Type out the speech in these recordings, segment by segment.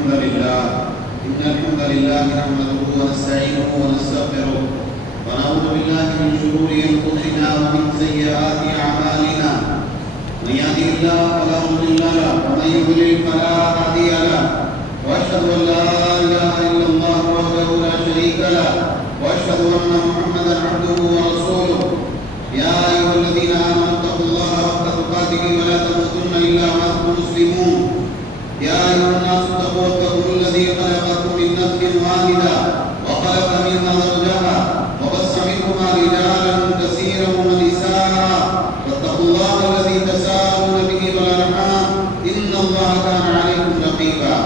الحمد لله نحمده ونستعينه ونستغفره ونعوذ بالله من شرور أنفسنا ومن سيئات أعمالنا من يهده الله فلا مضل له ومن يضلل فلا هادي له وأشهد أن لا إله إلا الله وحده لا شريك له وأشهد أن محمدا عبده ورسوله يا أيها الذين آمنوا اتقوا الله حق تقاته ولا تموتن إلا وأنتم مسلمون يا أيها الناس اتقوا ربكم الذي خلقكم من نفس واحدة وخلق منها زوجها وبث منهما رجالا كثيرا ونساء واتقوا الله الذي تساءلون به والأرحام إن الله كان عليكم رقيبا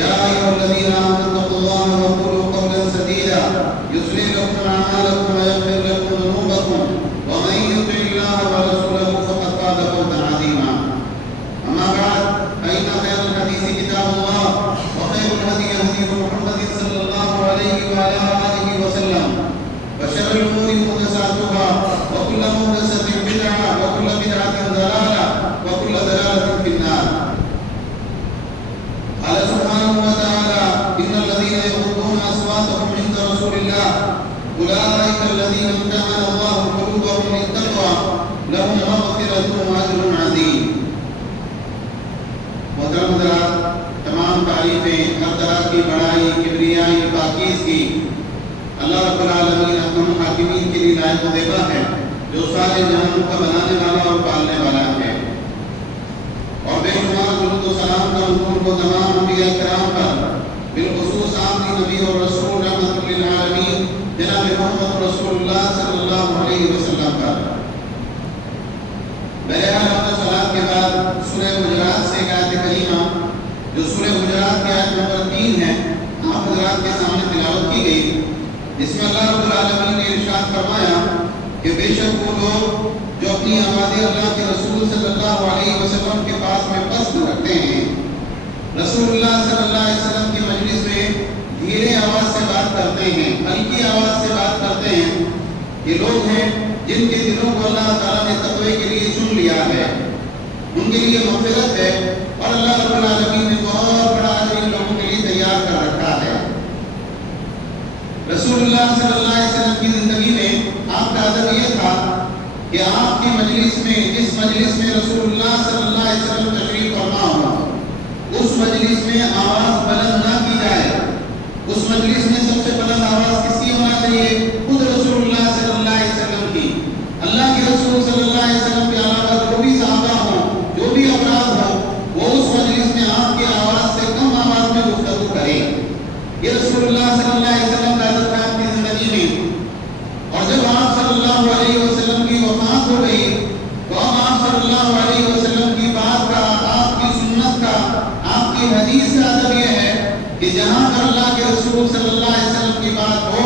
يا أيها الذين آمنوا اتقوا الله وقولوا قولا سديدا يصلح لكم أعمالكم ويغفر لكم ذنوبكم ومن يطع الله ورسوله فقد فاز فوزا عظيما أما بعد فإن خير الحديث كتاب الله وخير الهدي هدي محمد صلى الله عليه وعلى آله وسلم وشر الأمور محدثاتها وكل محدثة بدعة وكل بدعة ضلالة وكل ضلالة في النار. قال سبحانه وتعالى إن الذين يغضون أصواتهم عند رسول الله أولئك الذين امتحن الله قلوبهم للتقوى لهم مغفرة وأجر عظيم. محترم حضرات، تمام تعریفیں ہر طرح کی بڑائی، کبریائی، پاکیزگی اللہ رب العالمین احکم حاکمین کے لیے لائق و دیبا ہے، جو سارے جہان کا بنانے والا اور پالنے والا ہے، اور بے شمار درود و سلام کا حضور کو تمام انبیاء کرام پر، بالخصوص آخری نبی اور رسول رحمت للعالمین جناب محمد رسول اللہ صلی اللہ علیہ وسلم پر. بہرحال اپنے صلاۃ کے بعد سورہ حجرات سے ایک آیت کریمہ جو سورہ حجرات کی آیت نمبر 3 ہے آپ حضرات کے سامنے تلاوت کی گئی، جس میں اللہ رب العالمین نے ارشاد فرمایا کہ بے شک وہ لوگ جو اپنی آوازیں اللہ کے رسول صلی اللہ علیہ وسلم کے پاس میں پست رکھتے ہیں، رسول اللہ صلی اللہ علیہ وسلم کی مجلس میں دھیرے آواز سے بات کرتے ہیں، ہلکی آواز سے بات کرتے ہیں، یہ لوگ ہیں جن کے دلوں کو اللہ تعالیٰ نے تقوی کے لیے چن لیا ہے، ان کے لیے مغفرت ہے، اور اللہ رب العالمین نے بہت بڑا اجر ان لوگوں کے لیے تیار کر رکھا ہے. رسول اللہ صلی اللہ علیہ وسلم کی زندگی میں آپ کا ادب یہ تھا کہ آپ کی مجلس میں، جس مجلس میں رسول اللہ صلی اللہ علیہ وسلم تشریف فرما ہو، اس مجلس میں آواز بلند نہ کی جائے. اس مجلس میں سب سے بلند آواز کس کی ہونا چاہیے؟ خود رسول اللہ صلی اللہ علیہ وسلم کی. اللہ کے رسول صلی اللہ علیہ وسلم کے علاوہ جو بھی صحابہ ہوں، جو بھی افراد ہوں، وہ اس مجلس میں آپ کی آواز سے کم آواز میں گفتگو کریں. یہ رسول اللہ صلی اللہ علیہ وسلم کا عادت ہے آپ کی زندگی میں. اور جب آپ صلی اللہ علیہ وسلم کی وفات ہو گئی تو اب آپ صلی اللہ علیہ وسلم کی بات کا، آپ کی سنت کا، آپ کی حدیث کا ادب یہ ہے کہ جہاں پر اللہ کے رسول صلی اللہ علیہ وسلم کی بات ہو،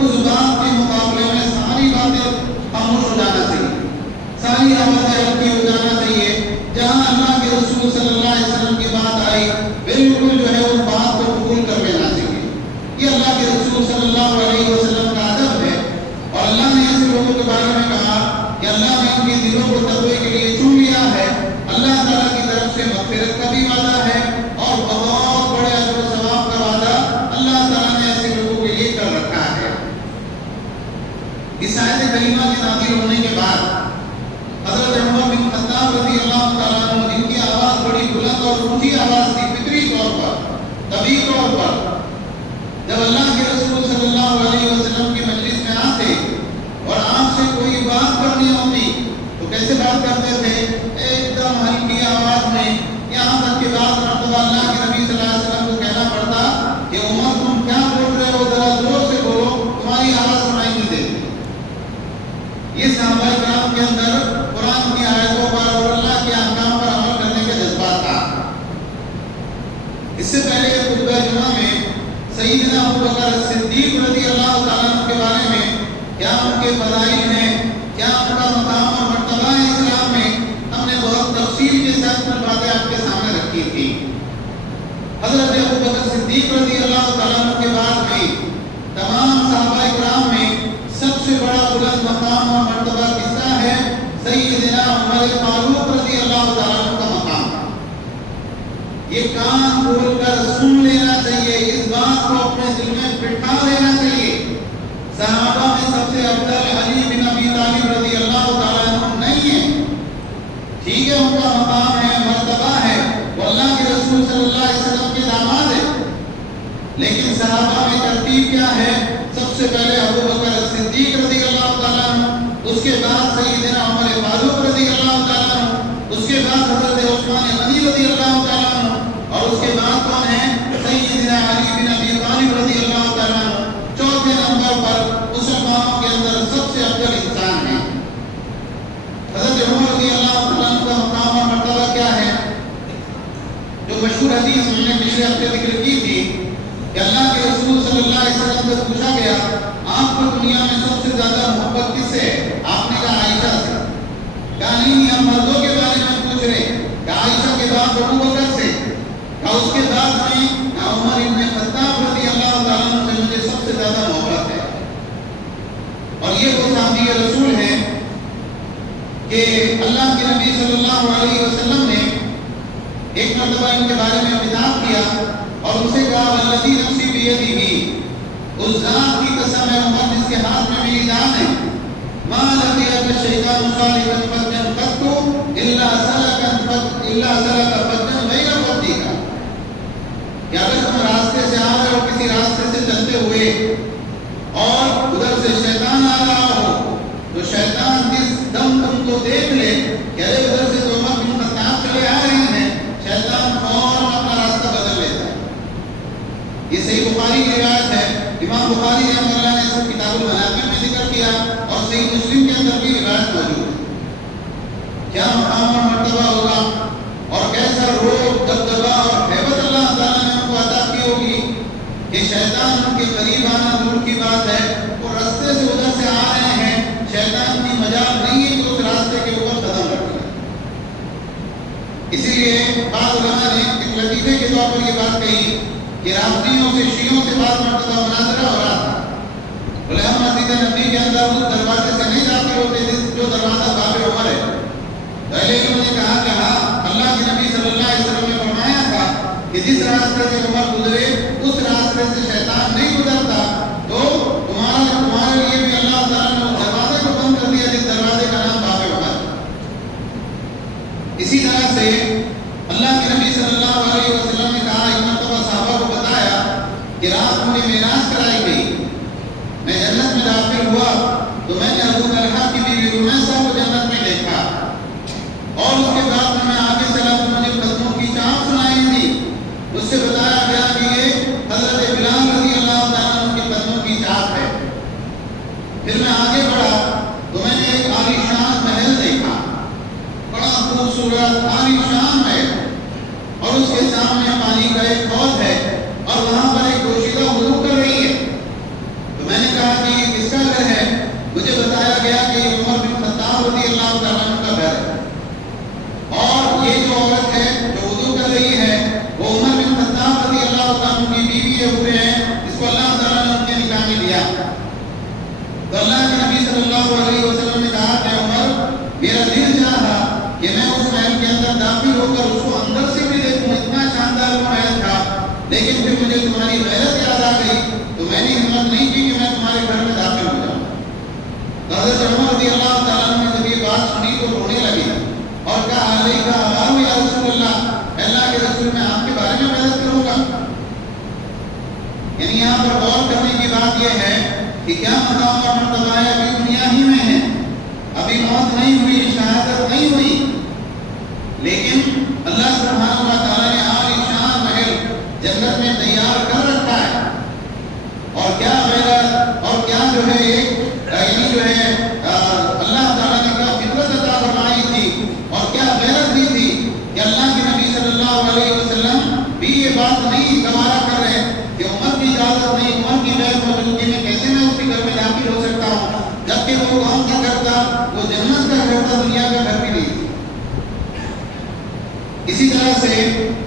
اس بات کے مقابلے میں ساری باتیں خاموش ہو جانا چاہیے، ساری آوازیں ہلکی ہو جانا چاہیے. جہاں اللہ کے رسول صلی اللہ علیہ وسلم کی بات آئی، بالکل جو ہے اس بات کو قبول کر لینا چاہیے. یہ اللہ کے رسول صلی اللہ علیہ وسلم کا ادب ہے. اور اللہ نے ایسے لوگوں کے بارے میں کہا کہ اللہ نے ان کے دلوں کو تقوی کے لیے چن لیا ہے. اللہ تعالیٰ کی طرف سے مغفرت کا بھی وعدہ ہے اور بہت بڑے اجر و ثواب کا وعدہ اللہ تعالیٰ نے ایسے لوگوں کے لیے کر رکھا ہے. اس آیت کریمہ کے نازل ہونے کے بعد حضرت عمر بن خطاب رضی اللہ تعالیٰ عنہ، جن کی آواز بڑی بلند اور اونچی آواز تھی فطری طور پر، طبعی طور پر، جب اللہ کے رسول صلی اللہ علیہ وسلم کی مجلس میں آتے اور آپ سے کوئی بات کرنی ہوتی تو کیسے بات کرتے تھے؟ ایک دم ہلکی آواز میں. یہاں تک کہ بعض مرتبہ اللہ کے نبی صلی اللہ علیہ وسلم کو کہنا پڑتا کہ عمر تم کیا بول رہے ہو، ذرا زور سے بولو، تمہاری آواز سنائی نہیں دیتی. یہ صحابہ کرام کے اندر قرآن کی آیتوں پر اور اللہ کے احکام پر عمل کرنے کا جذبہ تھا. اس سے پہلے خطبہ جمعہ میں سیدنا ابوبکر صدیق رضی اللہ تعالیٰ عنہ کے بارے میں کیا ان کے فضائل ہیں، کیا ان کا مقام اور مرتبہ ہے اسلام میں، ہم نے بہت تفصیل کے ساتھ کچھ باتیں آپ کے سامنے رکھی تھی. حضرت ابوبکر صدیق رضی اللہ تعالیٰ عنہ کے بعد میں تمام صحابہ کرام میں سب سے بڑا بلند مقام اور مرتبہ کس کا ہے؟ سیدنا عمر فاروق رضی اللہ تعالیٰ عنہ کا مقام. یہ کان کھول کر سن لینا چاہیے، اس بات کو اپنے دل میں بٹھا لینا چاہیے۔ صحابہ میں سب سے افضل علی بن ابی طالب رضی اللہ تعالیٰ عنہ نہیں ہے، ٹھیک ہے ان کا مقام ہے، مرتبہ ہے، وہ اللہ کے رسول صلی اللہ علیہ وسلم کے داماد ہے، لیکن صحابہ میں ترتیب کیا ہے؟ سب سے پہلے ابو بکر صدیق رضی اللہ تعالیٰ عنہ، اس کے بعد سیدنا عمر فاروق رضی اللہ تعالیٰ عنہ، اس کے بعد حضرت عثمان غنی رضی اللہ تعالیٰ عنہ، اور اس کے بعد کون ہے؟ سیدنا علی بن ابی طالب رضی اللہ تعالیٰ عنہ۔ چوتھے نمبر پر مسلمانوں کے اندر سب سے افضل انسان ہے حضرت عمر رضی اللہ تعالیٰ عنہ کا مقام اور مرتبہ کیا ہے؟ جو مشہور حدیث میں نے پچھلے ہفتے ذکر کی تھی کہ اللہ کے رسول صلی اللہ علیہ وسلم سے پوچھا گیا آپ کو دنیا میں سب سے زیادہ محبت کس سے ہے؟ آپ نے کہا عائشہ سے۔ کہا نہیں، ہم مردوں کے بارے میں پوچھ رہے ہیں۔ کہا عائشہ کے بعد ابو بکر سے۔ کہا اس کے بعد میں عمر ابن خطاب رضی اللہ تعالیٰ عنہ سے مجھے سب سے زیادہ محبت ہے۔ اور یہ وہ صحابی رسول ہے کہ اللہ کے نبی صلی اللہ علیہ وسلم نے ایک مرتبہ ان کے بارے میں خطاب کیا اور ان سے کہا والذی نفسی بیدہ، اس ذات کی قسم ہے عمر جس کے ہاتھ میں میری جان ہے، ما لقیک الشیطان سالکا فجا قط الا سلک فجا غیر فجک، کہ اگر تم راستے سے آ رہے ہو کسی راستے سے چلتے ہوئے اور ادھر سے شیطان آ رہا ہو تو شیطان جس دم تم کو دیکھ لے کہ ارے ادھر سے تو عمر بن خطاب چلے آ رہے ہیں، شیطان فوراً اپنا راستہ بدل لیتا ہے۔ یہ صحیح بخاری کی روایت ہے، امام بخاری رحمۃ اللہ نے اس کو کتاب المناقب میں ذکر کیا اور صحیح مسلم کے اندر بھی روایت موجود ہے۔ کیا مقام اور مرتبہ ہوگا اور کیسا روب، دبدبہ اور ہیبت اللہ تعالیٰ نے ان کو عطا کی ہوگی کہ شیطان ان کے قریب آنا دور کی بات ہے، وہ راستے سے ادھر سے آ رہے ہیں، شیطان کی مجال نہیں ہے کہ اس راستے کے اوپر قدم رکھے۔ اسی لیے بعض علماء نے ایک لطیفے کے طور پر یہ بات کہی کہ رافضیوں سے شیعوں سے بعض مرتبہ مناظرہ ہو رہا تھا، بولے ہم مسجد نبی کے اندر اس دروازے سے نہیں داخل ہوتے جو دروازہ باب عمر ہے۔ پہلے انہوں نے کہا کہ ہاں اللہ کے نبی صلی اللہ علیہ وسلم نے فرمایا تھا کہ جس راستے سے عمر گزرے اس راستے سے شیطان نہیں گزرتا، تو تمہارے لیے بھی اللہ تعالیٰ نے اس دروازے کو بند کر دیا جس دروازے کا نام باب عمر۔ اسی طرح سے اللہ کے نبی صلی اللہ علیہ وسلم نے کہا، ایک مرتبہ صحابہ کو بتایا کہ رات مجھے معراج کرائی گئی، میں جنت میں داخل ہوا تو میں نے ابو طلحہ کی بیوی رمیسہ کو جنت میں دیکھا، اور اس کے بعد میں آگے چلا تو مجھے قدموں کی چاپ سنائی دی، اس سے بتایا گیا کہ یہ حضرت بلال رضی اللہ تعالیٰ عنہ کے قدموں کی چاپ ہے۔ پھر میں آگے بڑھا تو میں نے ایک عالی شان محل دیکھا، بڑا خوبصورت عالی شان محل، اور اس کے سامنے پانی کا ایک حوض ہے اور وہاں پر ایک پوشیدہ وضو کر رہی ہے۔ تو میں نے کہا کہ یہ کس کا گھر ہے؟ مجھے بتایا گیا کہ یہ عمر بن خطاب رضی اللہ تعالیٰ عنہ کا گھر ہے، اور یہ جو عورت ہے جو وضو کر رہی ہے وہ عمر بن خطاب رضی اللہ تعالیٰ عنہ کی بیوی ہوئے ہیں، اس کو اللہ تعالیٰ نے ان کے نکاح میں دیا۔ تو اللہ کے نبی صلی اللہ علیہ وسلم نے کہا کہ عمر میرا دل چاہا کہ میں اس محل کے اندر داخل ہو کر اس کو اندر سے بھی دیکھوں، اتنا شاندار وہ محل تھا، لیکن پھر مجھے تمہاری غیرت یاد آ گئی تو میں نے ہمت نہیں کی کہ میں تمہارے گھر میں داخل ہو جاؤں۔ تو حضرت عمر رضی اللہ تعالیٰ عنہ نے جب یہ بات سنی تو رونے لگے اور کہا علیکہ اغار یا رسول اللہ کے رسول میں آپ کے بارے میں مدد کروں گا۔ یعنی یہاں پر غور کرنے کی بات یہ ہے کہ کیا مقام اور مرتبہ ہے، ابھی دنیا ہی میں ہے، ابھی موت نہیں ہوئی، شہادت نہیں ہوئی، لیکن اللہ سبحانہ و تعالیٰ نے عالی شان محل جنت میں تیار کر رکھا ہے، اور کیا غیرت اور کیا جو ہے یعنی جو ہے اللہ تعالیٰ نے کیا فطرت عطا فرمائی تھی اور کیا غیرت دی تھی کہ اللہ کے نبی صلی اللہ علیہ وسلم بھی یہ بات نہیں گوارا کر رہے کہ عمر کی اجازت نہیں، عمر کی غیر موجودگی میں کیسے میں اس کے گھر میں داخل ہو سکتا ہوں، جبکہ وہ کون سا گھر تھا؟ وہ جنت کا گھر تھا، دنیا کا گھر بھی نہیں۔ اسی طرح سے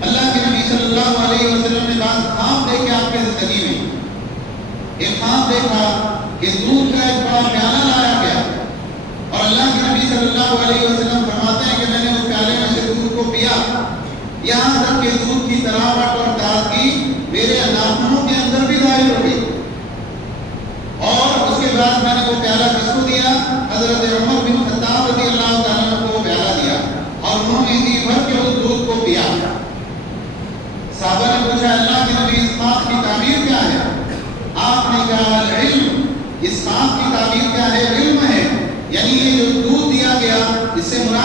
اللہ کے نبی صلی اللہ علیہ وسلم نے بعض خواب دیکھے آپ کے زندگی میں۔ ایک خواب دیکھا کہ دودھ کا ایک بڑا پیالہ لایا گیا اور اللہ کے نبی صلی اللہ علیہ وسلم فرماتے ہیں کہ میں نے اس پیالے میں سے دودھ کو پیا، یہاں تک کہ دودھ کی طرح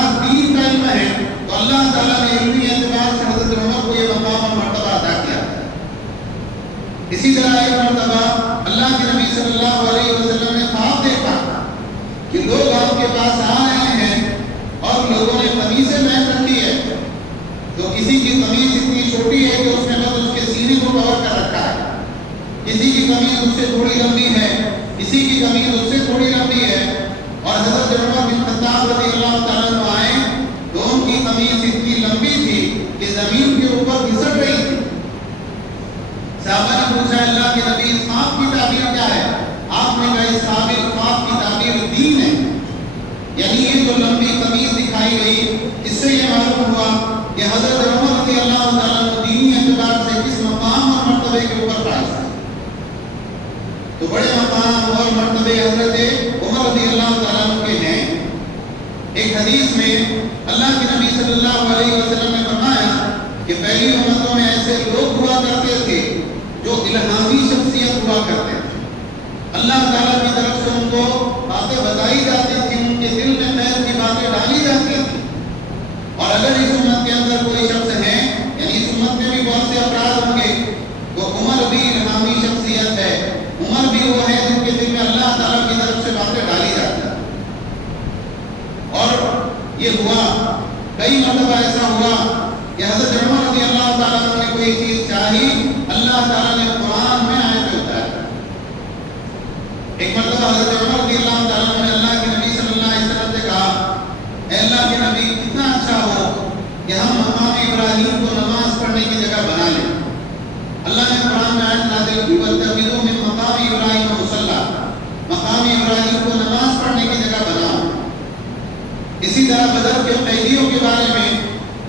ساتھ دین کا علم ہے تو اللہ تعالیٰ نے علمی اعتبار سے حضرت عمر کو یہ مقام اور مرتبہ عطا کیا. اسی طرح ایک مرتبہ اللہ کے نبی صلی اللہ علیہ وسلم نے خواب دیکھا کہ لوگ آپ کے پاس آ رہے ہیں اور لوگوں نے قمیصیں پہن رکھی ہے. تو کسی کی قمیص اتنی چھوٹی ہے کہ اس نے بس اس کے سینے کو کور کر رکھا ہے, کسی کی قمیص اس سے تھوڑی لمبی ہے, کسی کی قمیص اس سے تھوڑی لمبی ہے. اور حضرت عمر بن خطاب رضی اللہ تعالیٰ عنہ آئے تو ان کی قمیص اتنی لمبی تھی کہ زمین کے اوپر گھسٹ رہی تھی. صحابہ نے پوچھا اللہ کے نبی اس خواب کی تعبیر کیا ہے؟ آپ نے کہا اس خواب کی تعبیر دین ہے. یعنی یہ جو لمبی قمیص دکھائی گئی اس سے یہ معلوم ہوا کہ حضرت عمر رضی اللہ تعالیٰ عنہ دینی اعتبار سے کس مقام اور مرتبے کے اوپر فائز ہے. تو بڑے مقام اور مرتبے حضرت عمر رضی اللہ تعالیٰ عنہ کے ہیں. ایک حدیث میں اللہ کے نبی صلی اللہ علیہ وسلم نے فرمایا کہ پہلی امتوں میں ایسے لوگ ہوا کرتے تھے جو الہامی شخصیت ہوا کرتے تھے. اللہ تعالیٰ کی طرف سے ان کو باتیں بتائی جاتی تھی, ان کے دل میں خیر کی باتیں ڈالی جاتی تھی. اور اگر اس امت کے اندر کوئی شخص ہے, یعنی اس امت میں بھی بہت سے افراد ہوں گے, تو عمر بھی الہامی شخصیت ہے. عمر بھی وہ ہے جن کے دل میں اللہ تعالیٰ کی طرف سے باتیں ڈالی جاتی ہیں. اور یہ ہوا کئی مرتبہ ایسا ہوا کہ حضرت عمر رضی اللہ تعالیٰ عنہ نے کوئی چیز چاہی, اللہ تعالیٰ نے قرآن میں آیت اتاری. ایک مرتبہ حضرت عمر رضی اللہ تعالیٰ عنہ نے اللہ کے نبی صلی اللہ علیہ وسلم سے کہا, اے اللہ کے نبی کتنا اچھا ہو کہ ہم مقام ابراہیم کو نماز پڑھنے کی جگہ بنا لیں. اللہ نے قرآن میں آیت نازل کی وَاتَّخِذُوا مِن مَقَامِ إِبْرَاهِيمَ مُصَلًّى, مقام ابراہیم کو نماز پڑھنے کی جگہ بناؤ. اسی طرح بدر کے قیدیوں کے بارے میں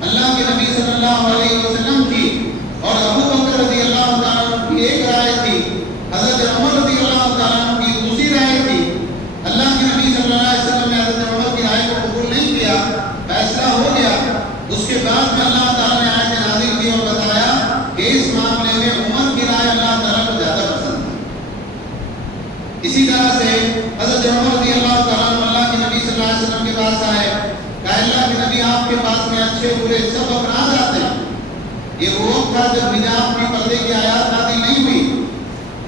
اللہ کے نبی صلی اللہ علیہ وسلم کی اور ابو بکر رضی اللہ تعالیٰ عنہ کی ایک رائے تھی, حضرت عمر رضی اللہ تعالیٰ عنہ کی دوسری رائے تھی. اللہ کے نبی صلی اللہ علیہ وسلم نے حضرت عمر کی رائے کو قبول نہیں کیا, فیصلہ ہو گیا. اس کے بعد میں اللہ تعالیٰ نے آیت نازل کی اور بتایا کہ اس معاملے میں عمر کی رائے اللہ تعالیٰ کو زیادہ پسند ہے. اسی طرح سے حضرت عمر رضی اللہ تعالیٰ عنہ اللہ کے نبی صلی اللہ علیہ وسلم کے پاس آئے, کہا اللہ کے نبی آپ کے پاس میں اچھے برے سب افراد آتے ہیں. یہ وہ وقت تھا جب حجاب کی پردے کی آیات نازل نہیں ہوئی.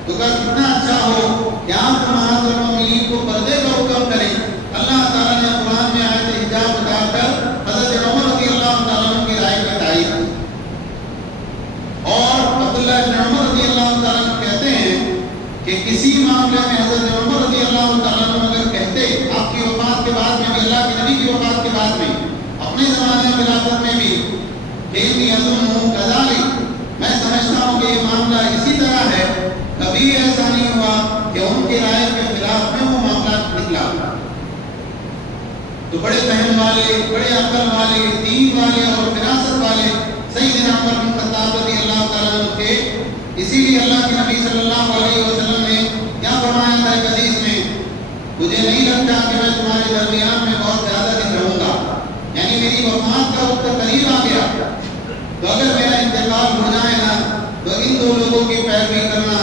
تو کہا کتنا اچھا ہو کہ آپ امہات المومنین کو پردے کا حکم کریں. اللہ تعالیٰ نے قرآن میں آیت حجاب اتار کر حضرت عمر رضی اللہ تعالیٰ عنہ کی رائے کی تائید کی. اور عبداللہ بن عمر رضی اللہ تعالیٰ عنہ کہتے ہیں کہ کسی معاملے میں حضرت عمر رضی اللہ تعالیٰ عنہ اگر کہتے آپ کی وفات کے بعد میں بھی, اللہ کے نبی کی وفات کے بعد میں, اپنے زمانے خلافت میں بھی, کہ انی اظن کذالک, میں سمجھتا ہوں کہ یہ معاملہ اسی طرح ہے, کبھی ایسا نہیں ہوا کہ ان کی رائے کے خلاف میں وہ معاملہ نکلا. تو بڑے فہم والے, بڑے عقل والے, دین والے اور فراست والے سیدنا عمر بن خطاب رضی اللہ تعالیٰ عنہ تھے. اسی لیے اللہ کے نبی صلی اللہ علیہ وسلم نے کیا فرمایا تھا ایک حدیث میں, مجھے نہیں لگتا کہ میں تمہارے درمیان میں بہت زیادہ دن رہوں گا. یعنی میری وفات کا وقت قریب آ گیا, تو اگر میرا انتقال ہو جائے گا تو ان دو لوگوں کی پیروی کرنا.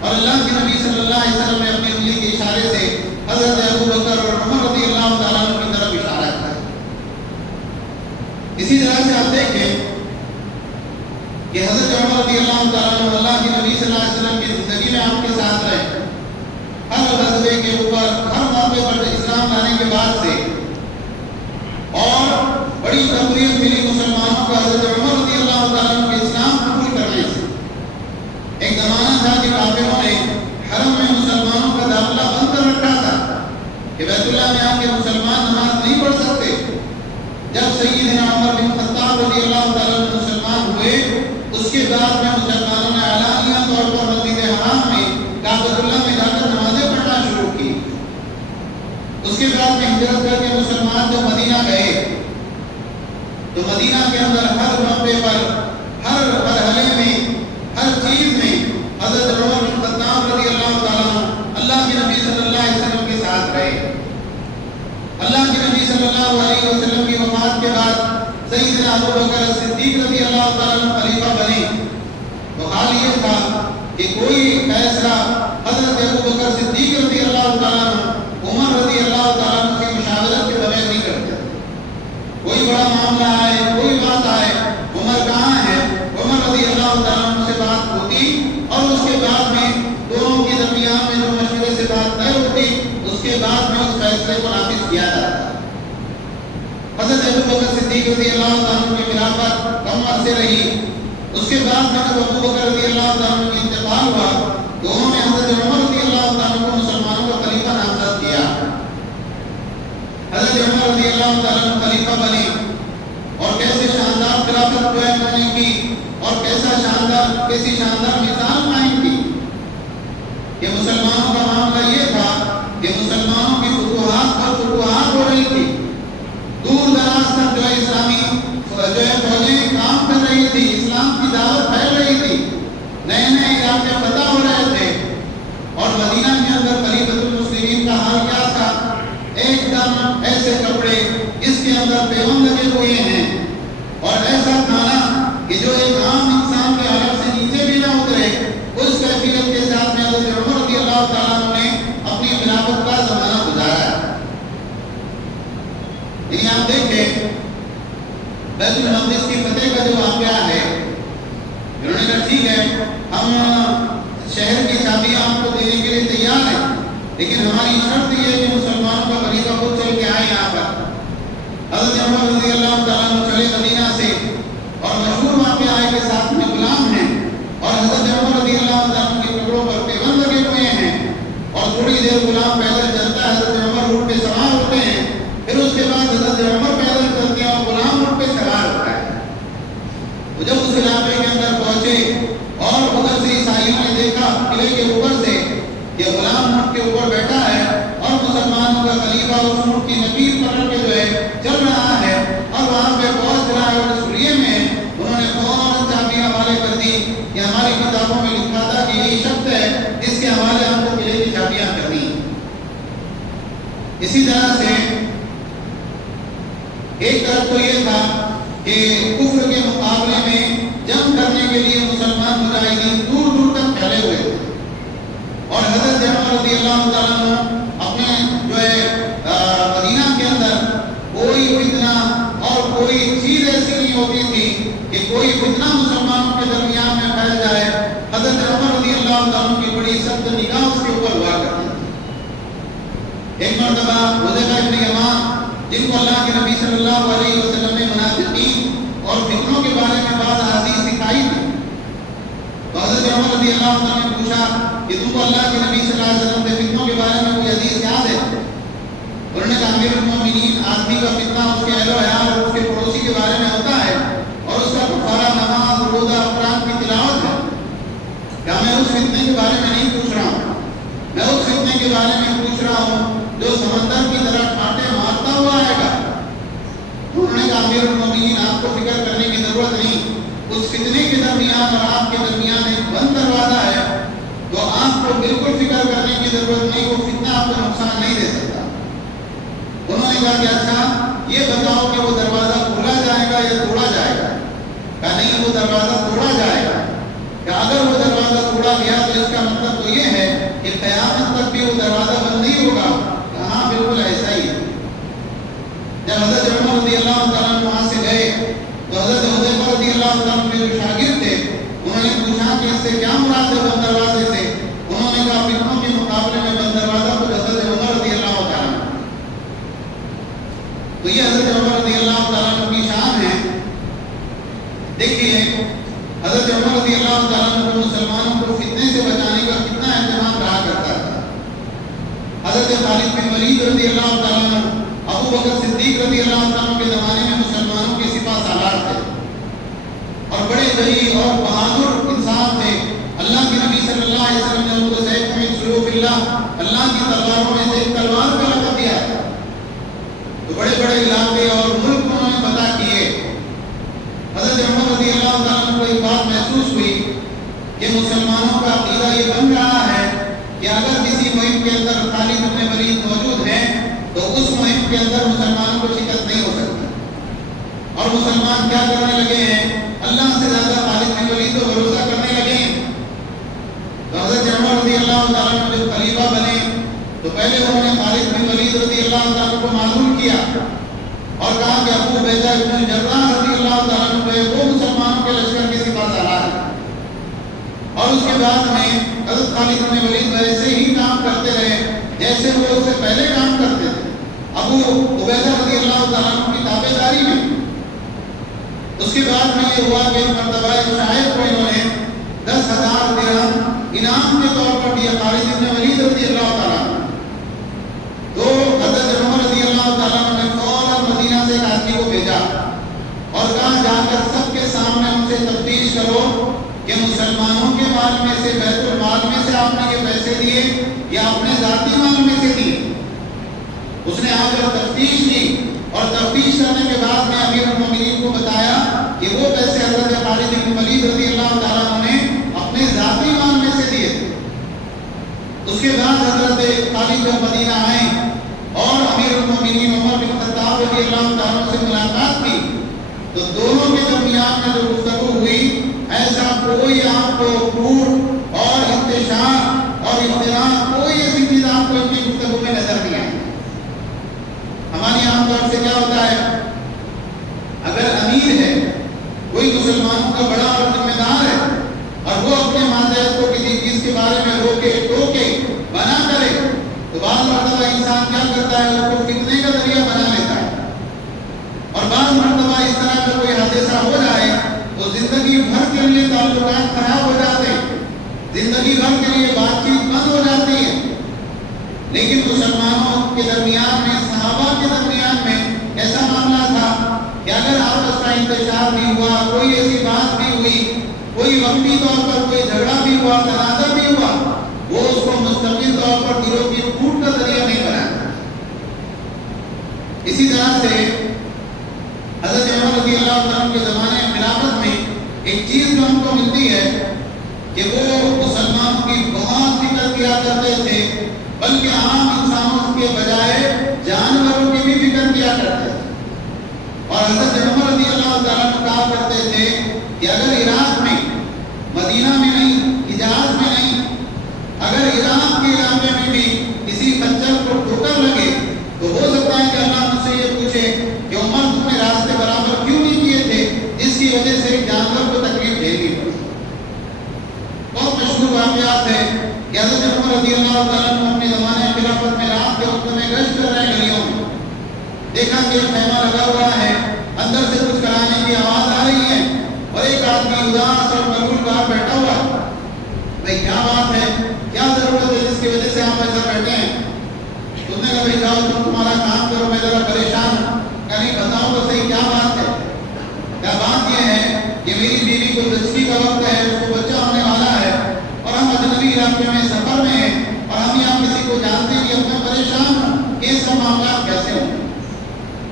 اور اللہ کے نبی صلی اللہ علیہ وسلم نے اپنی انگلی کے اشارے سے حضرت ابو بکر اور عمر رضی اللہ تعالیٰ عنہ کی طرف اشارہ کیا. اسی طرح سے آپ دیکھیں کہ حضرت عمر رضی اللہ تعالیٰ عنہ اللہ کے نبی صلی اللہ علیہ وسلم کی زندگی میں آپ کے ساتھ رہے. ہر غزوے کے اوپر, ہر موقع پر اسلام لانے کے بعد سے, اور بڑی تقریب ملی مسلمانوں کو حضرت عمر رضی اللہ تعالیٰ عنہ کے اسلام قبول کرنے سے. ایک زمانہ تھا کہ کافروں نے حرم میں مسلمانوں کا داخلہ بند کر رکھا تھا کہ بیت اللہ میں آ کے مسلمان نماز نہیں پڑھ سکتے. جب سیدنا عمر بن خطاب رضی اللہ تعالیٰ عنہ مسلمان ہوئے, اس کے بعد میں مسلمانوں نے اعلانیہ طور پر مسجد حرام میں کعبۃ اللہ میں جا کر نمازیں پڑھنا شروع کی. اس کے بعد میں ہجرت کر کے مسلمان جب مدینہ گئے تو مدینہ کے اندر ہر موقع پر, ہر مرحلے میں, ہر چیز میں حضرت عمر بن خطاب رضی اللہ تعالیٰ عنہ اللہ کے نبی صلی اللہ علیہ وسلم کے ساتھ رہے. اللہ کے نبی صلی اللہ علیہ وسلم کی وفات کے بعد سیدنا ابو بکر صدیق رضی اللہ تعالیٰ عنہ خلیفہ بنے. تو حال یہ تھا کہ کوئی فیصلہ حضرت ابو بکر صدیق رضی اللہ تعالیٰ عنہ عمر رضی اللہ تعالیٰ عنہ کی مشاورت کے بغیر نہیں کرتے. کوئی بڑا معاملہ آئے، کوئی بات آئے، عمر کہاں ہے، عمر رضی اللہ تعالیٰ عنہ سے بات ہوتی اور اس کے بعد میں دونوں کے درمیان میں جو مشورے سے بات طے ہوتی، اس کے بعد میں اس فیصلے کو نافذ کیا جاتا۔ حضرت ابوبکر صدیق رضی اللہ تعالیٰ عنہ کی خلافت کم عرصے رہی، اس کے بعد میں جب ابوبکر رضی اللہ تعالیٰ عنہ کا انتقال ہوا تو انہوں نے حضرت عمر رضی اللہ تعالیٰ عنہ کو مسلمانوں کا خلیفہ نامزد کیا۔ حضرت عمر رضی اللہ تعالیٰ عنہ خلیفہ بنے اور کیسے شاندار خلافت جو ہے انہوں نے کی اور کیسی شاندار مثال قائم کی کہ مسلمانوں کا معاملہ یہ تھا کہ مسلمانوں کی فتوحات پر فتوحات ہو رہی تھی، دور دراز تک جو ہے اسلامی فوجیں کام کر رہی تھی، اسلام کی دعوت پھیل رہی تھی، نئے نئے علاقے فتح ہو رہے تھے، اور مدینہ کے اندر خلیفۃ المسلمین کا حال کیا تھا؟ ایک دم ایسے کپڑے جس کے اندر پیوند لگے ہوئے ہیں اور ایسا کھانا کہ جو ایک عام انسان کے حلق سے نیچے بھی نہ اترے، اس کیفیت کے ساتھ میں حضرت عمر رضی اللہ تعالیٰ عنہ نے اپنی خلافت کا زمانہ گزارا ہے۔ یعنی آپ دیکھیں بیت المقدس کی فتح کا جو واقعہ ہے، انہوں نے کہا ٹھیک ہے ہم شہر کی چابیاں آپ کو دینے کے لیے تیار ہیں، لیکن ہماری شرط یہ ہے کہ مسلمانوں کا خلیفہ خود چل کے آئے یہاں پر۔ حضرت عمر رضی اللہ تعالیٰ عنہ چلے مدینہ سے، اور مشہور واقعہ ہے کہ ساتھ میں غلام ہیں اور حضرت عمر رضی اللہ تعالیٰ عنہ کے کپڑوں پر پیوند لگے ہوئے ہیں، اور تھوڑی دیر غلام پیدل چلتا ہے، حضرت عمر اونٹ پہ سوار ہوتے ہیں، پھر اس کے بعد حضرت عمر پیدل چلتے ہیں اور غلام اونٹ پہ سوار ہوتا ہے۔ وہ جب اس علاقے کے اندر پہنچے اور ادھر سے عیسائیوں نے دیکھا قلعے کے اوپر سے کہ غلام اونٹ کے اوپر بیٹھا ہے اور مسلمانوں کا خلیفہ اس اونٹ کی نقیب پکڑ کے جو ہے چل رہا ہے اور وہاں پہ پہنچ رہا ہے، اور اس لیے میں انہوں نے فوراً چابیاں حوالے کر دی کہ ہماری کتابوں میں لکھا تھا کہ یہی شخص ہے جس کے حوالے ہم کو قلعے کی چابیاں کرنی۔ اسی طرح سے ایک طرف تو یہ تھا کہ کفر کے مقابلے میں جنگ کرنے کے لیے مسلمان مجاہدین دور دور تک پھیلے ہوئے تھے، اور حضرت عمر رضی اللہ تعالیٰ عنہ اپنے جو ہے مدینہ کے اندر کوئی فتنہ اور کوئی چیز ایسی نہیں ہوتی تھی کہ کوئی فتنہ مسلمانوں کے درمیان میں پھیل جائے، حضرت عمر رضی اللہ تعالیٰ عنہ کی بڑی سخت نگاہ اس کے اوپر ہوا کرتی تھی۔ ایک مرتبہ حذیفہ بن یمان جن کو اللہ کے نبی صلی اللہ علیہ وسلم نے منافقین اور فتنوں کے بارے میں بعض احادیث سکھائی تھی، تو حضرت عمر رضی اللہ عنہ نے پوچھا کہ تم کو اللہ کے نبی صلی اللہ علیہ وسلم کے فتنوں کے بارے میں کوئی حدیث یاد ہے؟ انہوں نے کہا امیر المومنین، آدمی کا فتنہ اس کے اہل و عیال اور اس کے پڑوسی کے بارے میں ہوتا ہے، اور اس کا کفارہ نماز روزہ قرآن کی تلاوت ہے۔ کیا میں اس فتنے کے بارے میں نہیں پوچھ رہا ہوں، میں اس فتنے کے بارے میں پوچھ رہا ہوں جو سمندر کی طرح کانٹے مارتا ہوا آئے گا۔ انہوں نے کہا امیر المومنین، آپ کو فکر کرنے کی ضرورت نہیں، اس فتنے کے درمیان اور آپ کے درمیان ایک بند دروازہ ہے، تو آپ کو بالکل فکر کرنے کی ضرورت نہیں، وہ فتنہ آپ کو نقصان نہیں دے سکتا۔ انہوں نے کہا کہ اچھا یہ بتاؤ کہ وہ دروازہ کھولا جائے گا یا توڑا جائے گا؟ کہا نہیں، وہ دروازہ توڑا جائے گا۔ کہ اگر وہ دروازہ توڑا گیا تو اس کا مطلب تو یہ ہے کہ قیامت تک بھی وہ دروازہ بند نہیں ہوگا۔ ہاں بالکل ایسا ہی ہے۔ جب حضرت عمر رضی اللہ تعالیٰ عنہ وہاں سے گئے تو حضرت حذیفہ رضی اللہ تعالیٰ عنہ کے جو شاگرد تھے انہوں نے پوچھا کہ اس سے کیا مراد ہے بند دروازے سے؟ انہوں نے کہا فتنوں کے مقابلے میں بند دروازہ تو حضرت عمر رضی اللہ تعالیٰ عنہ۔ تو یہ حضرت عمر رضی اللہ تعالیٰ عنہ کی شان ہے۔ دیکھیے حضرت عمر رضی اللہ تعالیٰ عنہ کو مسلمانوں کو فتنے سے بچانے کا کتنا اہتمام رہا کرتا تھا۔ حضرت خالد بن ولید رضی اللہ تعالیٰ عنہ، ابو بکر صدیق رضی اللہ تعالیٰ کے زمانے میں مسلمانوں کے سپاہ سالار تھے اور بڑے ذہین اور بہادر انسان تھے۔ اللہ کے نبی صلی اللہ علیہ وسلم نے ان کو سیف میں سلوف اللہ کی تلواروں میں سے ایک تلوار کا لقب دیا تھا۔ تو بڑے بڑے علاقے اور ملک انہوں نے فتح کیے۔ حضرت عمر رضی اللہ تعالیٰ کو ایک بات محسوس ہوئی کہ مسلمانوں کا عقیدہ یہ بن رہا ہے کہ اگر کسی مہم کے اندر خالد بن ولید موجود ہیں تو اس مہم کے اندر مسلمانوں کو شکست نہیں ہو سکتی، اور مسلمان کیا کرنے لگے ہیں؟ اللہ سے زیادہ خالد بن ولید کو بھروسہ کرنے لگے ہیں۔ تو حضرت عمر رضی اللہ تعالیٰ عنہ جب خلیفہ بنے تو پہلے انہوں نے خالد بن ولید رضی اللہ تعالیٰ کو معزول کیا اور کہا کہ ابو عبیدہ ابن جراح رضی اللہ تعالیٰ عنہ وہ مسلمانوں کے لشکر کے سپہ سالار ہے۔ اور اس کے بعد میں حضرت خالد بن ولید ویسے ہی کام کرتے رہے جیسے وہ اس سے پہلے کام کرتے تھے، ابو عبیدہ رضی اللہ تعالیٰ عنہ کی تابع داری میں۔ اس کے بعد میں یہ ہوا کہ ایک مرتبہ شاہد کو انہوں نے 10,000 درہم انعام کے طور پر دیا خالد بن ولید رضی اللہ تعالیٰ عنہ۔ تو حضرت عمر رضی اللہ تعالیٰ عنہ نے فوراً مدینہ سے ایک آدمی کو بھیجا اور کہا جا کر سب کے سامنے ان سے تفتیش کرو کہ مسلمانوں کے مال میں سے، بیت المال میں سے آپ نے یہ پیسے دیے یا اپنے ذاتی مال میں سے دیے۔ اس نے آ کر تفتیش کی اور تفتیش کرنے کے بعد میں امیر المومنین کو بتایا کہ وہ پیسے حضرت خالد بن ولید رضی اللہ تعالیٰ عنہ نے اپنے ذاتی مال میں سے دیے تھے۔ اس کے بعد حضرت خالد جب مدینہ آئے اور امیر المومنین عمر بن خطاب رضی اللہ تعالیٰ عنہ سے ملاقات کی تو دونوں کے درمیان میں جو گفتگو ہوئی ایسا کوئی آپ کو جھوٹ اور انتشار اور افتراء کوئی ایسی چیز آپ کو ان کی گفتگو میں نظر نہیں آئی۔ ہماری عام طور سے کیا ہوتا ہے، اگر امیر ہے، کوئی مسلمانوں کا بڑا اور ذمہ دار ہے اور وہ اپنے ماتحت کو کسی چیز کے بارے میں روکے ٹوکے بنا کرے تو بعض مرتبہ انسان کیا کرتا ہے، اس کو فتنے کا ذریعہ بنا لیتا ہے۔ اور بعض مرتبہ اس طرح کا کوئی حادثہ ہو جائے تو زندگی بھر کے لیے تعلقات خراب ہو جاتے ہیں، زندگی بھر کے لیے بات چیت بند ہو جاتی ہے۔ لیکن مسلمانوں کے درمیان میں، صحابہ کے درمیان میں ایسا معاملہ تھا کہ اگر آپس کا انتشار بھی ہوا، کوئی ایسی بات بھی ہوئی، کوئی وقتی طور پر کوئی جھگڑا بھی ہوا، تنازع بھی ہوا، وہ اس کو مستقل طور پر دلوں کی پھوٹ کا ذریعہ نہیں بناتا۔ اسی طرح سے حضرت عمر رضی اللہ عنہ کے زمانے خلافت میں ایک چیز جو ہم کو ملتی ہے کہ وہ مسلمانوں کی بہت فکر کیا کرتے تھے، بلکہ عام انسانوں کے بجائے جانوروں کی بھی فکر کیا کرتے تھے۔ اور حضرت عمر رضی اللہ تعالیٰ عنہ کہا کرتے تھے کہ اگر عراق میں، مدینہ میں نہیں، حجاز میں نہیں، اگر عراق کے علاقے میں بھی کسی خنجر کو ٹھوکر لگے تو ہو سکتا ہے کہ اللہ مجھ سے یہ پوچھے کہ عمر تم نے راستے برابر کیوں نہیں کیے تھے، جس کی وجہ سے ایک جانور کو تکلیف جھیلنی پڑی۔ بہت مشہور واقعات ہے کہ حضرت عمر رضی اللہ تعالیٰ عنہ اپنے زمانے خلافت میں رات کے وقت میں گشت کر رہے گلیوں میں، دیکھا کہ ایک خیمہ لگا ہوا ہے، اندر سے کچھ کرانے کی آواز آ رہی ہے اور ایک آدمی اداس اور ملول باہر بیٹھا ہوا ہے۔ بھائی کیا بات ہے، کیا ضرورت ہے جس کی وجہ سے آپ ایسا بیٹھے ہیں؟ اس نے کہا بھائی جاؤ تم تمہارا کام کرو، میں ذرا پریشان ہوں۔ کہ نہیں بتاؤ تو صحیح کیا بات ہے؟ کیا بات یہ ہے کہ میری بیوی کو زچگی کا وقت ہے، اس کو بچہ ہونے والا ہے اور ہم اجنبی علاقے میں سفر میں ہیں اور ہم یہاں کسی کو جانتے ہیں کہ اب میں پریشان ہوں کہ اس کا معاملات کیسے ہوں۔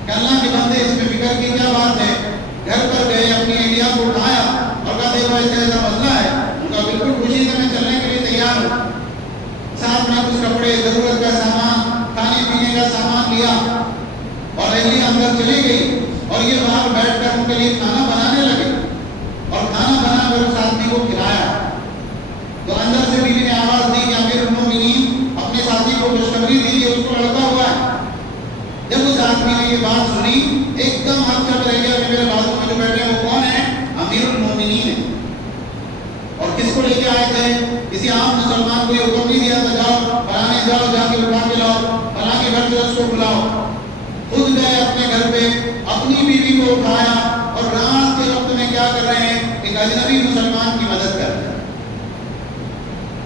کہ اللہ کے بندے اس میں فکر کی کیا بات ہے؟ گھر پر گئے، اپنی اہلیہ کو اٹھایا اور کہا دیکھو ایسا ایسا مسئلہ ہے۔ ان کا بالکل خوشی سے میں چلنے کے لیے تیار ہوں، ساتھ میں کچھ کپڑے، ضرورت کا سامان، کھانے پینے کا سامان لیا اور اہلیہ اندر چلی گئی اور یہ باہر بیٹھ کر ان کے لیے کھانا بنانے لگے اور کھانا بنا کر اس آدمی کو کھلایا۔ تو اندر سے بیوی نے آواز دی کہ امیر المومنین اپنے ساتھی کو خوشخبری دیجیے، اس کو لڑکا ہوا ہے۔ جب اس آدمی نے یہ بات سنی ایک دم ہاتھ چل رہ گیا کہ میرے بازو میں جو بیٹھے ہیں وہ کون ہے؟ امیر المومنین ہے۔ اور کس کو لے کے آئے تھے؟ کسی عام مسلمان کو یہ حکم نہیں دیا تھا جاؤ فلانے جاؤ جا کے اٹھا کے لاؤ، فلاں کے گھر سے اس کو بلاؤ۔ خود گئے اپنے گھر پہ، اپنی بیوی کو اٹھایا اور رات کے وقت میں کیا کر رہے ہیں؟ ایک اجنبی مسلمان کی مدد کر رہے ہیں۔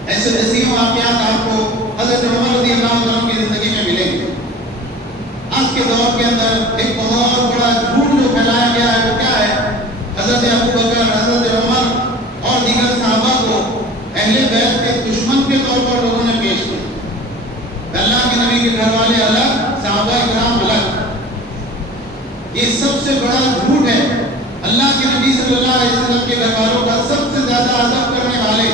ایسے نسیم واقعات آپ کو حضرت عمر رضی اللہ عنہ کی زندگی میں ملیں گے۔ آج کے دور کے اندر ایک بہت بڑا جھوٹ جو پھیلایا گیا ہے وہ کیا ہے؟ حضرت ابو بکر، حضرت عمر اور دیگر صحابہ کو اہل بیت کے دشمن کے طور پر لوگوں نے پیش کیا۔ اللہ کے نبی کے گھر والے الگ، صحابہ اکرام الگ۔ یہ سب سے بڑا جھوٹ ہے۔ اللہ کے نبی صلی اللہ علیہ وسلم کے گھر والوں کا سب سے زیادہ ادب کرنے والے،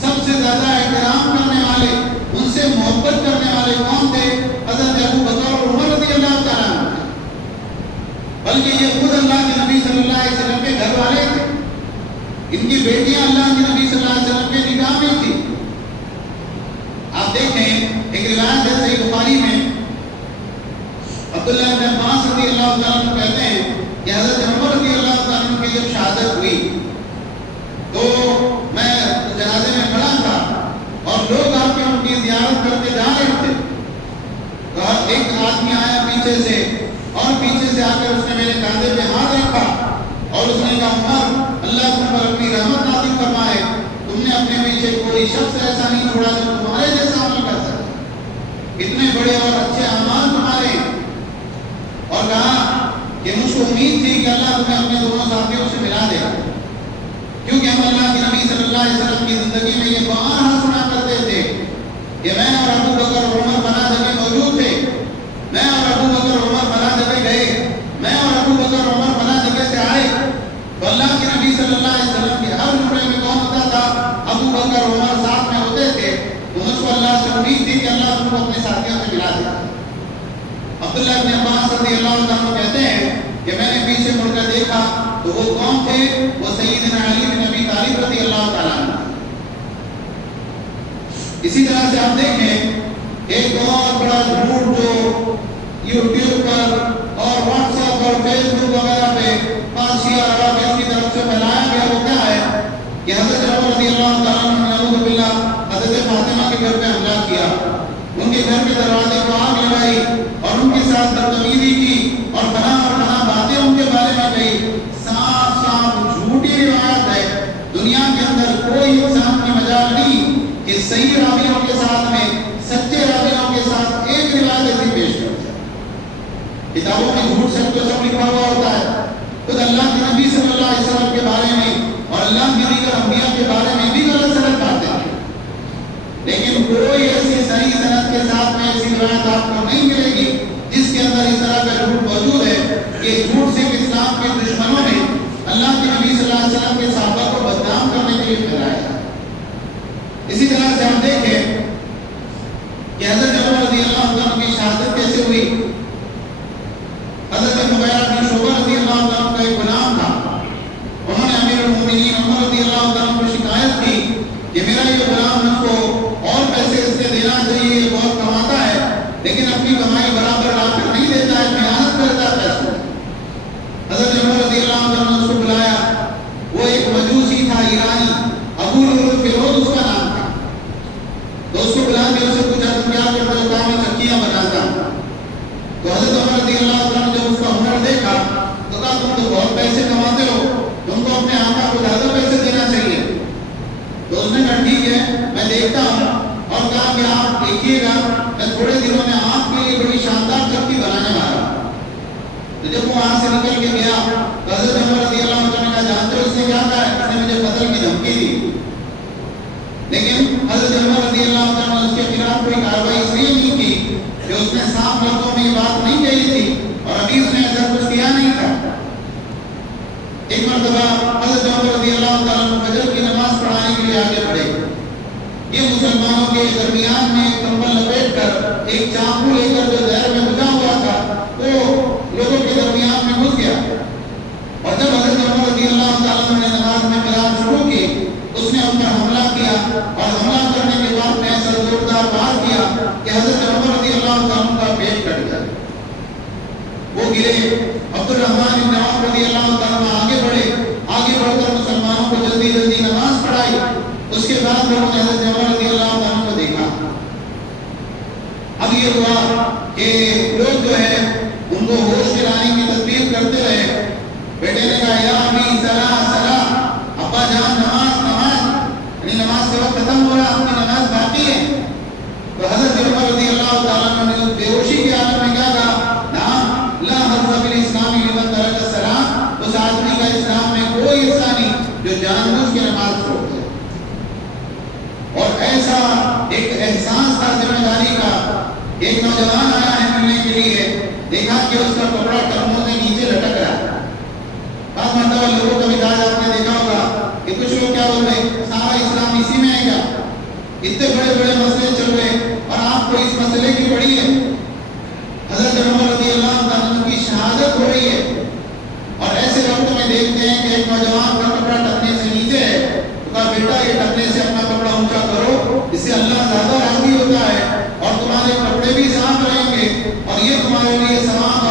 سب سے زیادہ احترام کرنے والے، ان سے محبت کرنے والے کون تھے؟ حضرت ابو بکر اور عمر رضی اللہ تعالیٰ عنہ۔ بلکہ یہ خود اللہ کے نبی صلی اللہ علیہ وسلم کے گھر والے تھے، ان کی بیٹیاں اللہ کے نبی صلی اللہ علیہ وسلم کے نکاح میں تھی۔ آپ دیکھیں ایک روایت ہے صحیح بخاری میں، عبد عبداللہ بن عباس رضی اللہ تعالیٰ عنہ کہتے ہیں کہ حضرت عمر رضی اللہ تعالیٰ عنہ کی جب شہادت ہوئی تو میں جنازے میں کھڑا تھا اور لوگ آ کے ان کی زیارت کرتے جا رہے تھے، تو ایک آدمی آیا پیچھے سے اور پیچھے سے آ کر اس نے میرے کاندھے پہ ہاتھ رکھا اور اس نے کہا عمر اللہ تم پر اپنی رحمت نازل فرمائے، تم نے اپنے پیچھے کوئی شخص ایسا نہیں چھوڑا جو تمہارے جیسا عمل کر سکے، اتنے بڑے اور اچھے اعمال تمہارے، اور کہا کہ مجھ کو امید تھی کہ اللہ تمہیں اپنے دونوں ساتھیوں سے ملا دے گا، کیونکہ ہم اللہ کے نبی صلی اللہ علیہ وسلم کی زندگی میں یہ بہانا سنا کرتے تھے کہ میں اور ابو بکر اور عمر فلاں جگہ موجود تھے، میں اور ابو بکر اور عمر فلاں جگہ گئے، میں اور ابو بکر اور عمر فلاں جگہ سے آئے، تو اللہ کے نبی صلی اللہ علیہ وسلم کے ہر جملے میں کون ہوتا تھا؟ ابو بکر اور عمر ساتھ میں ہوتے تھے، تو مجھ کو اللہ سے امید تھی کہ اللہ تم کو اپنے ساتھیوں سے ملا دے گا۔ عبداللہ بن عباس رضی اللہ عنہ کہتے ہیں کہ میں نے پیچھے مڑ کر دیکھا تو وہ کون تھے؟ وہ سیدنا علی بن ابی طالب رضی اللہ تعالیٰ عنہ۔ اسی طرح سے آپ دیکھیں ایک بہت بڑا جھوٹ جو یوٹیوب پر اور واٹس ایپ اور فیس بک وغیرہ پہ شیعہ روافض کی طرف سے پھیلایا گیا، وہ کیا ہے کہ حضرت عمر رضی اللہ تعالیٰ عنہ نے نعوذ باللہ حضرت فاطمہ کے گھر پہ حملہ کیا، ان کے گھر کے دروازے کو آگ لگائی اور ان کے ساتھ بدتمیزی کی اور فلاں باتیں ان کے بارے میں کہی۔ صاف صاف جھوٹی روایت ہے، دنیا کے اندر کوئی انسان کی مجال نہیں کہ صحیح راویوں کے ساتھ میں سچے راویوں کے ساتھ ایک روایت ایسی پیش کرتا ہے۔ کتابوں میں جھوٹ سب کو سب لکھا ہوا ہوتا ہے، خود اللہ کے نبی صلی اللہ علیہ وسلم کے بارے میں اور اللہ کے دیگر انبیاء کے بارے میں بھی غلط سند باتیں ہیں، لیکن کوئی ایسی صحیح سند کے ساتھ میں ایسی روایت آپ کو نہیں ملے گی جس کے اندر اس طرح کا جھوٹ موجود ہے کہ جھوٹ صرف اسلام کے دشمنوں نے اللہ کے نبی صلی اللہ علیہ وسلم کے صحابہ کو بدنام کرنے کے لیے پھیلایا۔ اسی طرح سے ہم دیکھیں کہ حضرت عمر رضی اللہ عنہ کی شہادت کیسے ہوئی۔ حضرت مغیرہ بن شعبہ رضی اللہ عنہ کا ایک غلام تھا، انہوں نے امیر المومنین عمر رضی اللہ عنہ کو شکایت کی کہ میرا یہ غلام مجھ کو اور پیسے اس سے دینا چاہیے، یہ بہت کماتا ہے لیکن اپنی کمائی برابر لا کر نہیں دیتا ہے، خیانت کرتا ہے پیسوں۔ حضرت عمر رضی اللہ عنہ نے اس کو بلایا، وہ ایک مجوسی تھا ایرانی، ابو لؤلؤ فیروز اس کا نام تھا، تو اس کو بلا کے اس سے پوچھا تم کیا کرتے ہو؟ کہا میں چکیاں بناتا ہوں۔ تو حضرت عمر رضی اللہ عنہ نے جب اس کا ہنر دیکھا تو کہا تم تو بہت پیسے کماتے ہو، تم کو اپنے آقا کو زیادہ پیسے دینا چاہیے۔ تو اس نے کہا ٹھیک ہے میں دیکھتا ہوں، اور کہا کہ آپ دیکھیے گا میں تھوڑے دنوں میں آپ کے لیے بڑی شاندار چکی بنانے والا ہوں۔ تو جب وہ وہاں سے نکل کے گیا تو حضرت عمر رضی اللہ عنہ نے کہا جانتے ہو اس نے کیا کہا؟ اس نے مجھے قتل کی دھمکی دی، لیکن حضرت عمر رضی اللہ عنہ نے اس کے خلاف کوئی کارروائی اس لیے نہیں کی کہ اس نے صاف لفظوں میں یہ بات نہیں کہی تھی اور ابھی اس نے ایسا کچھ کیا نہیں تھا۔ ایک مرتبہ حضرت عمر رضی اللہ عنہ فجر کی نماز پڑھانے کے لیے آگے بڑھے، یہ مسلمانوں کے درمیان میں ایک کمبل لپیٹ کر ایک چاقو لے کر جو زہر میں گھسا ہوا تھا وہ لوگوں کے درمیان میں گھس گیا، اور جب حضرت عمر رضی اللہ عنہ نے نماز میں قرات شروع کی اس نے ان پر حملہ کیا، اور حملہ کرنے کے بعد میں ایسا زوردار وار کیا کہ حضرت عمر رضی اللہ عنہ کا پیٹ کٹ گیا۔ وہ گرے، عبد الرحمن بن عوف رضی اللہ عنہ آگے بڑھ کر مسلمانوں کو جلدی جلدی نماز پڑھائی۔ اس کے بعد لوگوں نے حضرت عمر رضی اللہ عنہ کو دیکھا۔ اب یہ ہوا کہ لوگ جو ہے ان کو ہوش دلانے کی تدبیر کرتے رہے۔ بیٹے نے کہا یا ابی صلاح صلاح، ابا جان نماز نماز، یعنی نماز کا وقت ختم ہو رہا، آپ کی نماز باقی ہے۔ تو حضرت عمر رضی اللہ تعالیٰ عنہ نے بے ہوشی کے عالم میں کیا کہا؟ نعم لا حظ فی الاسلام لمن ترک الصلاۃ، اس آدمی کا اسلام میں کوئی حصہ نہیں جو جان بوجھ کے نماز چھوڑ دے۔ اور ایسا ایک احساس تھا ذمہ داری کا، ایک نوجوان آیا ہے ملنے کے لیے، دیکھا کہ اس کا کپڑا ٹخنوں سے نیچے لٹک رہا ہے۔ بعض مرتبہ لوگوں کا مزاج آپ نے دیکھا ہوگا کہ کچھ لوگ کیا بول رہے ہیں سارا اسلام اسی میں ہے کیا؟ اتنے بڑے بڑے مسئلے چل رہے اور آپ کو اس مسئلے کی پڑی ہے۔ حضرت عمر رضی اللہ عنہ کی شہادت ہو رہی ہے اور ایسے وقت میں دیکھتے ہیں کہ ایک نوجوان کا کپڑا ٹخنے سے نیچے ہے، تو کہا بیٹا یہ ٹخنے سے اپنا کپڑا اونچا کرو، اس سے اللہ زیادہ راضی ہوتا ہے اور تمہارے کپڑے بھی صاف رہیں گے اور یہ تمہارے لیے ثواب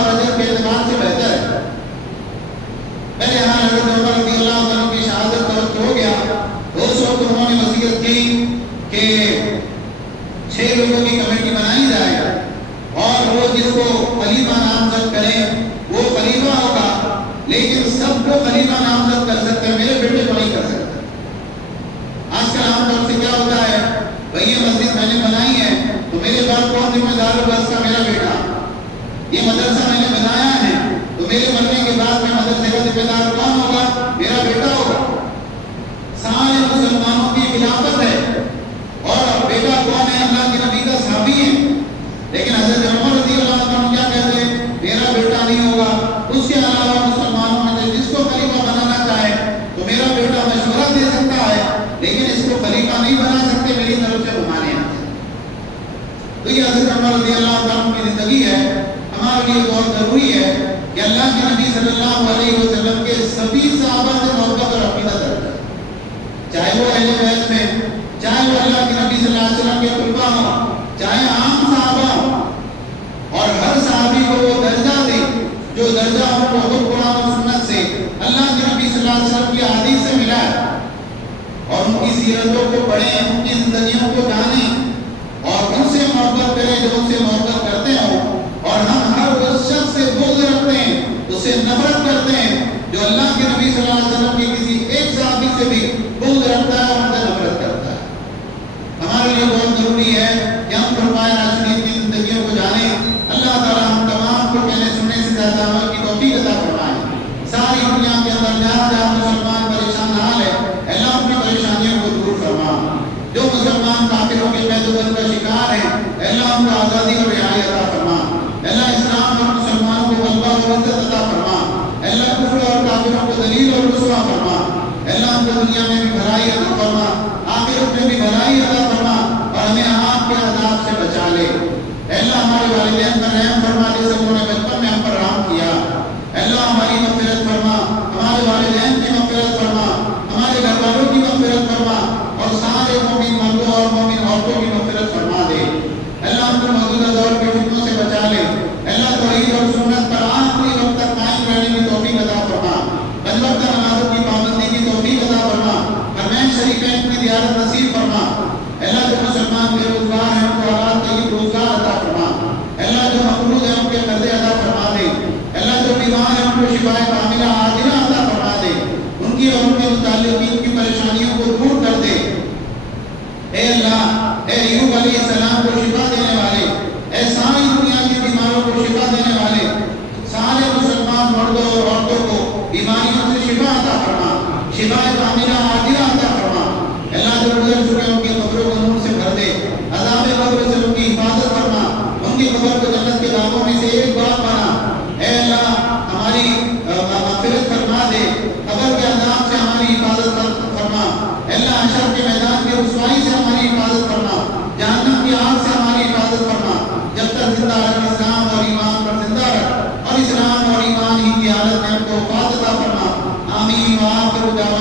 حضرت عمر رضی اللہ عنہ کی شہادت کا وقت ہو گیا، اس وقت انہوں نے وصیت کی کہ 6 لوگوں کی کمیٹی بنائی جائے اور وہ جس کو خلیفہ نامزد کرے وہ خلیفہ ہوگا، لیکن سب کو خلیفہ نامزد کر سکتے ہیں، میرے بیٹے کو نہیں کر سکتے۔ آج کل عام طور سے کیا ہوتا ہے، بھئی یہ مسجد میں نے بنائی ہے تو میرے بعد کون ذمہ دار ہوگا؟ اس کا میرا بیٹا۔ یہ مدرسہ میں نے بنایا ہے تو میرے مرنے کے بعد میں مدرسے کا ذمہ دار کون ہوگا؟ میرا بیٹا ہوگا۔ سارے مسلمانوں کی خلافت ہے اور بیٹا کون ہے؟ اللہ کے نبی کا صحابی ہے، لیکن حضرت عمر رضی اللہ عنہ کیا کہتے ہیں؟ میرا بیٹا نہیں ہوگا۔ اس کے علاوہ مسلمانوں میں سے جس کو خلیفہ بنانا چاہے تو میرا بیٹا مشورہ دے سکتا ہے، لیکن اس کو خلیفہ نہیں بنا سکتے، میری طرف سے گھمانے آتے۔ تو یہ حضرت عمر رضی اللہ عنہ کی زندگی ہے، ہمارے لیے بہت ضروری ہے کہ اللہ کے نبی صلی اللہ علیہ وسلم کے سبھی صحابہ سے محبت اور عقیدت رکھیں، چاہے وہ اہل بیت میں، چاہے وہ اللہ کے نبی صلی اللہ علیہ وسلم کے خلفاء ہوں، چاہے عام صحابہ ہوں، اور ہر صحابی کو وہ درجہ دے جو درجہ ان کو خود قرآن و سنت سے اللہ کے نبی صلی اللہ علیہ وسلم کی حدیث سے ملا ہے، اور ان کی سیرتوں کو پڑھیں، ان کی زندگیوں کو جانیں اور ان سے محبت کریں جو ان سے محبت کرتے ہوں، اور ہم ہر اس شخص سے بغض رکھتے ہیں، اس سے نفرت کرتے ہیں جو اللہ کے نبی صلی اللہ علیہ وسلم کے کسی ایک صحابی سے بھی بغض رکھتا ہے اور ان سے نفرت کرتا ہے۔ ہمارے لیے بہت ضروری ہے کہ ہم خلفائے راشدین کی زندگیوں کو جانیں۔ اللہ تعالیٰ ہم تمام کو کہنے سننے سے زیادہ عمل کی توفیق عطا فرمائے۔ ساری دنیا کے اندر جہاں جہاں مسلمان پریشان حال ہے، اللہ ان کی پریشانیوں کو دور فرما۔ جو مسلمان کافروں کے قید و بند کا شکار ہیں، اللہ ان کو آزادی اور رہائی عطا فرما۔ اللہ اسلام اور مسلمانوں کو غلبہ اور عزت عطا فرما۔ اللہ کفر اور کافروں کو ذلیل اور رسوا فرما۔ اللہ ان کو دنیا میں بھی بھلائی عطا فرما، آخرت میں بھی بھلائی عطا فرما، اور ہمیں آپ کے عذاب سے بچا لے۔ اللہ ہمارے والدین پر رحم فرما جیسے انہوں نے بچپن میں ہم پر رحم کیا۔ اللہ ہماری مغفرت فرما، ہمارے والدین کی مغفرت فرما، ہمارے گھر والوں کی مغفرت فرما، اور سارے مومن مردوں اور مومن عورتوں کی مغفرت فرما دے۔ اللہ ہم کو موجودہ دور کے فتنوں سے بچا لے۔ اللہ توحید اور سنت پر آخری وقت تک قائم رہنے کی توفیق عطا فرما، پنج وقتہ نمازوں کی پابندی کی توفیق عطا فرما، حرمین شریفین کی زیارت نصیب فرما۔ اللہ جو مسلمان بے روزگار ہیں ان کو حلال طیب روزگار عطا فرما۔ اللہ جو مقروض ہیں ان کے قرضے ادا فرما دے۔ اللہ جو بیمار ہیں ان کو شفائے کاملہ عاجلہ عطا فرما دے، ان کی اور ان کے متعلقین کی پریشانیوں کو دور کر دے۔ اے اللہ، اے ایوب علیہ السلام کو شفا دینے والے، اے ساری دنیا کی بیماروں کو شفا دینے والے، سارے مسلمان مردوں اور عورتوں کو بیماریوں سے شفا عطا فرما، شفائے کاملہ عاجلہ عطا فرما۔ اللہ جو گزر چکے ان کی قبروں کو نور سے بھر دے، عذاب قبر سے ان کی حفاظت فرما، ان کی قبر کو جنت کے باغوں میں سے ایک باغ بنا۔ اے اللہ ہماری مغفرت فرما دے، قبر کے عذاب سے ہماری حفاظت فرما۔ اے اللہ حشر کے میدان کی رسوائی سے ہماری حفاظت فرما، جہنم کی آگ سے ہماری حفاظت فرما۔ جب تک زندہ رکھ، اسلام اور ایمان پر زندہ رکھ، اور اسلام اور ایمان ہی کی حالت میں ہم کو وفات عطا فرما۔ آمین وآخر دعوانا